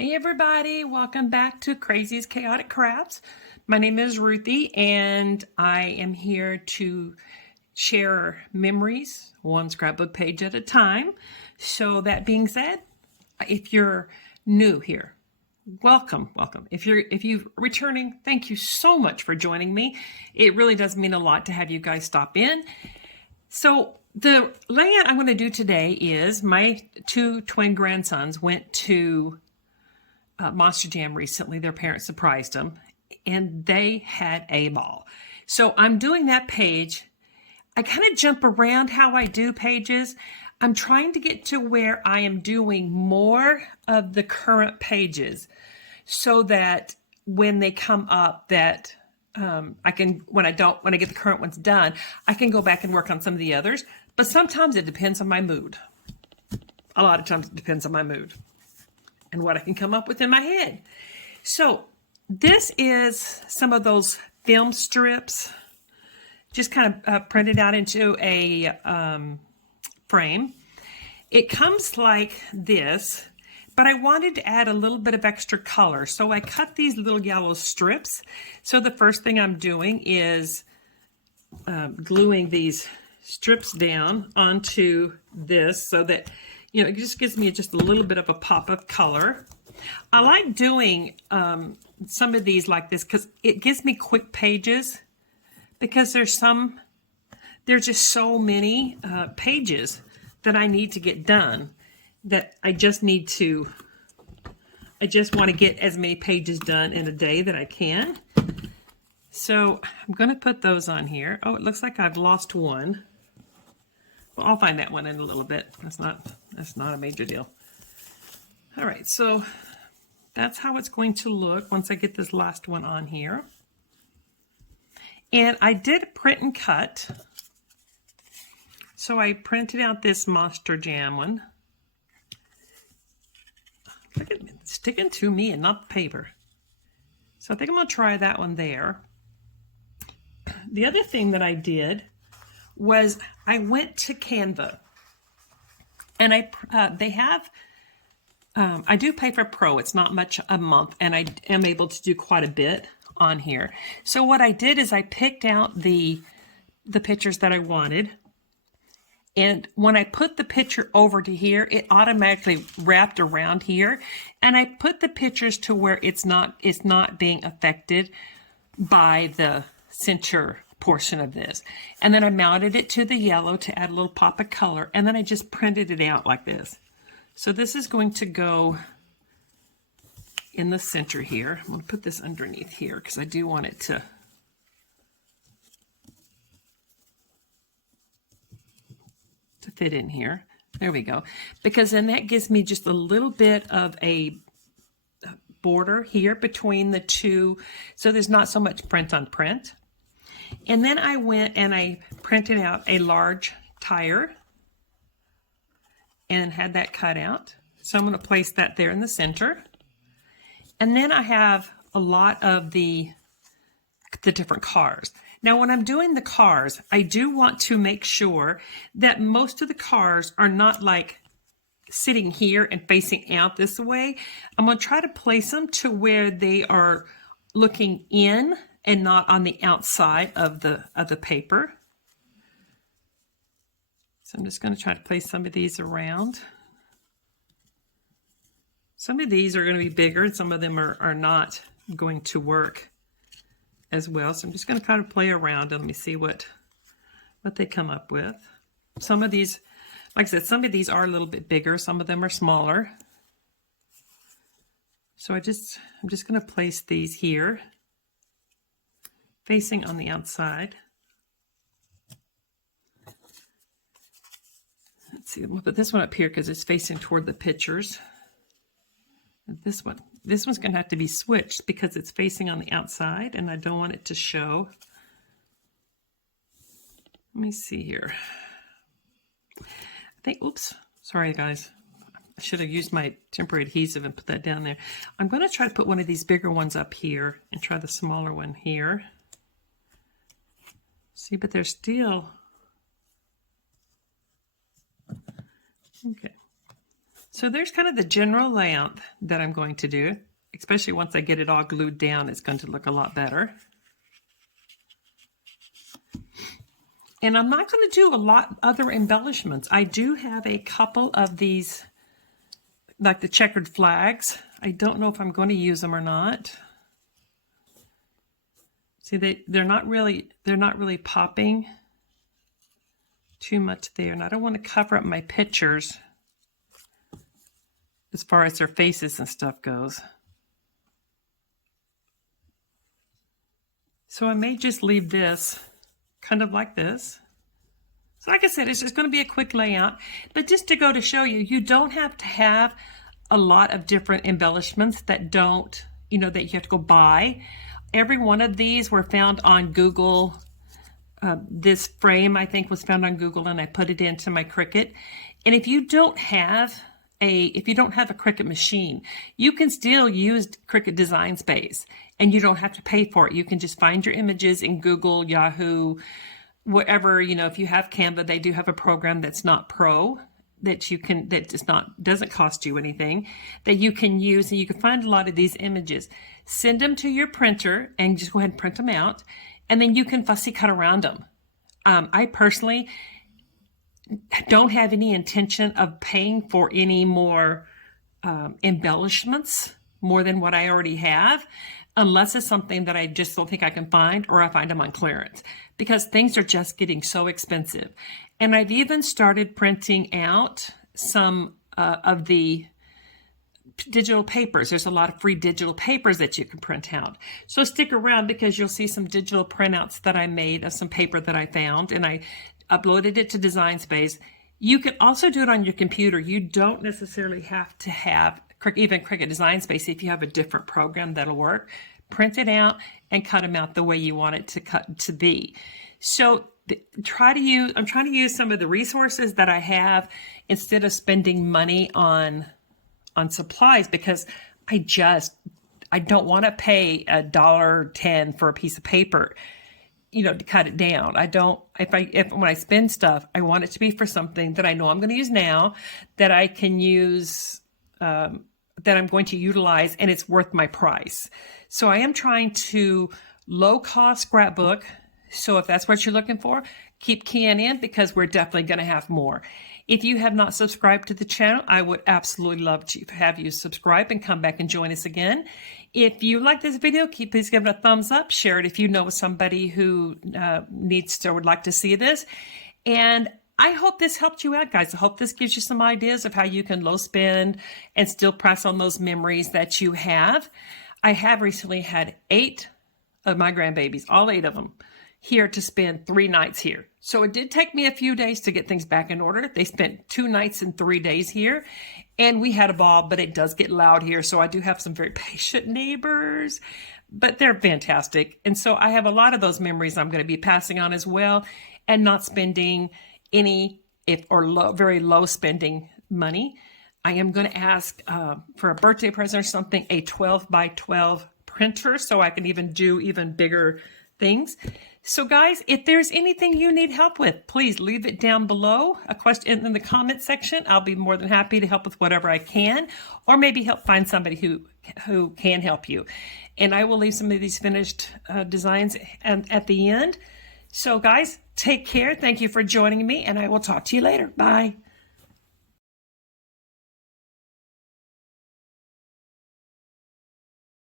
Hi everybody, welcome back to Crazy's Chaotic Crafts. My name is Ruthie and I am here to share memories one scrapbook page at a time. So that being said, if you're new here, welcome. If you're returning, thank you so much for joining me. It really does mean a lot to have you guys stop in. So the layout I'm going to do today is my two twin grandsons went to Monster Jam recently. Their parents surprised them and they had a ball. So I'm doing that page. I kind of jump around how I do pages. I'm trying to get to where I am doing more of the current pages so that when they come up that I can, when I get the current ones done, I can go back and work on some of the others. But sometimes it depends on my mood. A lot of times it depends on my mood and what I can come up with in my head. So this is some of those film strips, just kind of printed out into a frame. It comes like this, but I wanted to add a little bit of extra color. So I cut these little yellow strips. So the first thing I'm doing is gluing these strips down onto this so that it just gives me just a little bit of a pop of color. I like doing some of these like this because it gives me quick pages, because there's just so many pages that I need to get done that I just want to get as many pages done in a day that I can. So I'm going to put those on here. Oh, it looks like I've lost one. Well, I'll find that one in a little bit. That's not a major deal. All right, so that's how it's going to look once I get this last one on here. And I did print and cut. So I printed out this Monster Jam one. Look at it sticking to me and not the paper. So I think I'm going to try that one there. The other thing that I did was I went to Canva, and they have, I do pay for Pro. It's not much a month, and I am able to do quite a bit on here. So what I did is I picked out the pictures that I wanted, and when I put the picture over to here, it automatically wrapped around here, and I put the pictures to where it's not being affected by the center portion of this. And then I mounted it to the yellow to add a little pop of color, and then I just printed it out like this. So this is going to go in the center here. I'm going to put this underneath here because I do want it to fit in here. There we go. Because then that gives me just a little bit of a border here between the two, so there's not so much print on print. And then I went and I printed out a large tire and had that cut out. So I'm going to place that there in the center. And then I have a lot of the different cars. Now, when I'm doing the cars, I do want to make sure that most of the cars are not like sitting here and facing out this way. I'm going to try to place them to where they are looking in and not on the outside of the paper. So I'm just going to try to place some of these around. Some of these are going to be bigger, and some of them are not going to work as well. So I'm just going to kind of play around and let me see what they come up with. Some of these, like I said, some of these are a little bit bigger. Some of them are smaller. So I'm just going to place these here, facing on the outside. Let's see, we'll put this one up here because it's facing toward the pictures. And this one's going to have to be switched because it's facing on the outside and I don't want it to show. Let me see here. I think, oops, sorry guys. I should have used my temporary adhesive and put that down there. I'm going to try to put one of these bigger ones up here and try the smaller one here. See, but they're still, okay. So there's kind of the general layout that I'm going to do, especially once I get it all glued down, it's going to look a lot better. And I'm not going to do a lot other embellishments. I do have a couple of these, like the checkered flags. I don't know if I'm going to use them or not. See, they're not really popping too much there, and I don't want to cover up my pictures as far as their faces and stuff goes. So I may just leave this kind of like this. So like I said, it's just going to be a quick layout, but just to go to show you, you don't have to have a lot of different embellishments that don't, that you have to go buy. Every one of these were found on Google. This frame, I think, was found on Google, and I put it into my Cricut. And if you don't have a Cricut machine, you can still use Cricut Design Space, and you don't have to pay for it. You can just find your images in Google, Yahoo, whatever. If you have Canva, they do have a program that's not pro, that doesn't cost you anything, that you can use, and you can find a lot of these images. Send them to your printer and just go ahead and print them out, and then you can fussy cut around them. I personally don't have any intention of paying for any more embellishments more than what I already have, unless it's something that I just don't think I can find, or I find them on clearance, because things are just getting so expensive. And I've even started printing out some of the digital papers. There's a lot of free digital papers that you can print out. So stick around, because you'll see some digital printouts that I made of some paper that I found, and I uploaded it to Design Space. You can also do it on your computer. You don't necessarily have to have even Cricut Design Space. If you have a different program, that'll work. Print it out and cut them out the way you want it to be. So I'm trying to use some of the resources that I have instead of spending money on supplies, because I don't want to pay $1.10 for a piece of paper, to cut it down. When I spend stuff, I want it to be for something that I know I'm going to use now, that I can use, that I'm going to utilize, and it's worth my price. So I am trying to low cost scrapbook. So if that's what you're looking for, keep keying in, because we're definitely going to have more. If you have not subscribed to the channel, I would absolutely love to have you subscribe and come back and join us again. If you like this video, please give it a thumbs up. Share it if you know somebody who needs or would like to see this. And I hope this helped you out, guys. I hope this gives you some ideas of how you can low spend and still press on those memories that you have. I have recently had 8 of my grandbabies, all 8 of them, here to spend 3 nights here. So it did take me a few days to get things back in order. They spent 2 nights and 3 days here, and we had a ball, but it does get loud here. So I do have some very patient neighbors, but they're fantastic. And so I have a lot of those memories I'm going to be passing on as well, and not spending any, very low spending money. I am going to ask for a birthday present or something, a 12 by 12 printer, so I can do even bigger things. So guys, if there's anything you need help with, please leave it down below, a question in the comment section. I'll be more than happy to help with whatever I can, or maybe help find somebody who can help you. And I will leave some of these finished designs at the end. So guys, take care. Thank you for joining me, and I will talk to you later. Bye.